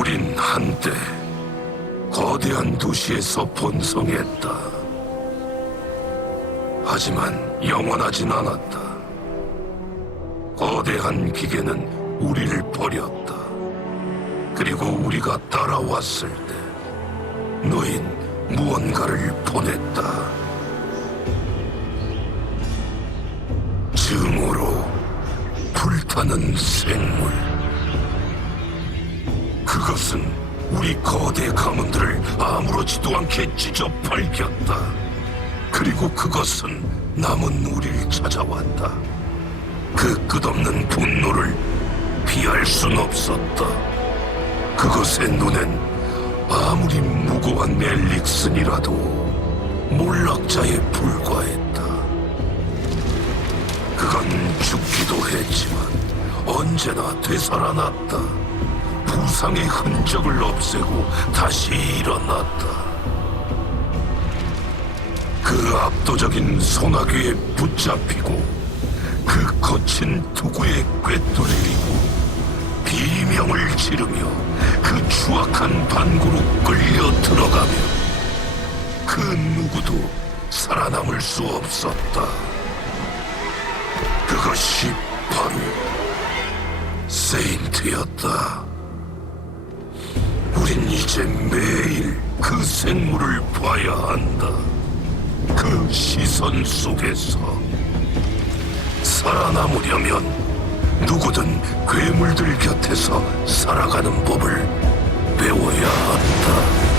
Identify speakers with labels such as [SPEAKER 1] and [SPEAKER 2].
[SPEAKER 1] 우린 한때 거대한 도시에서 번성했다. 하지만 영원하진 않았다. 거대한 기계는 우리를 버렸다. 그리고 우리가 따라왔을 때 너흰 무언가를 보냈다. 증오로 불타는 생물. 그것은 우리 거대 가문들을 아무렇지도 않게 찢어 밝혔다. 그리고 그것은 남은 우리를 찾아왔다. 그 끝없는 분노를 피할 순 없었다. 그것의 눈엔 아무리 무고한 엘릭슨이라도 몰락자에 불과했다. 그건 죽기도 했지만 언제나 되살아났다. 부상의 흔적을 없애고 다시 일어났다. 그 압도적인 소나기에 붙잡히고 그 거친 투구에 꿰뚫리고 비명을 지르며 그 추악한 반구로 끌려 들어가며 그 누구도 살아남을 수 없었다. 그것이 바로 세인트였다. 우린 이제 매일 그 생물을 봐야 한다. 그 시선 속에서 살아남으려면 누구든 괴물들 곁에서 살아가는 법을 배워야 한다.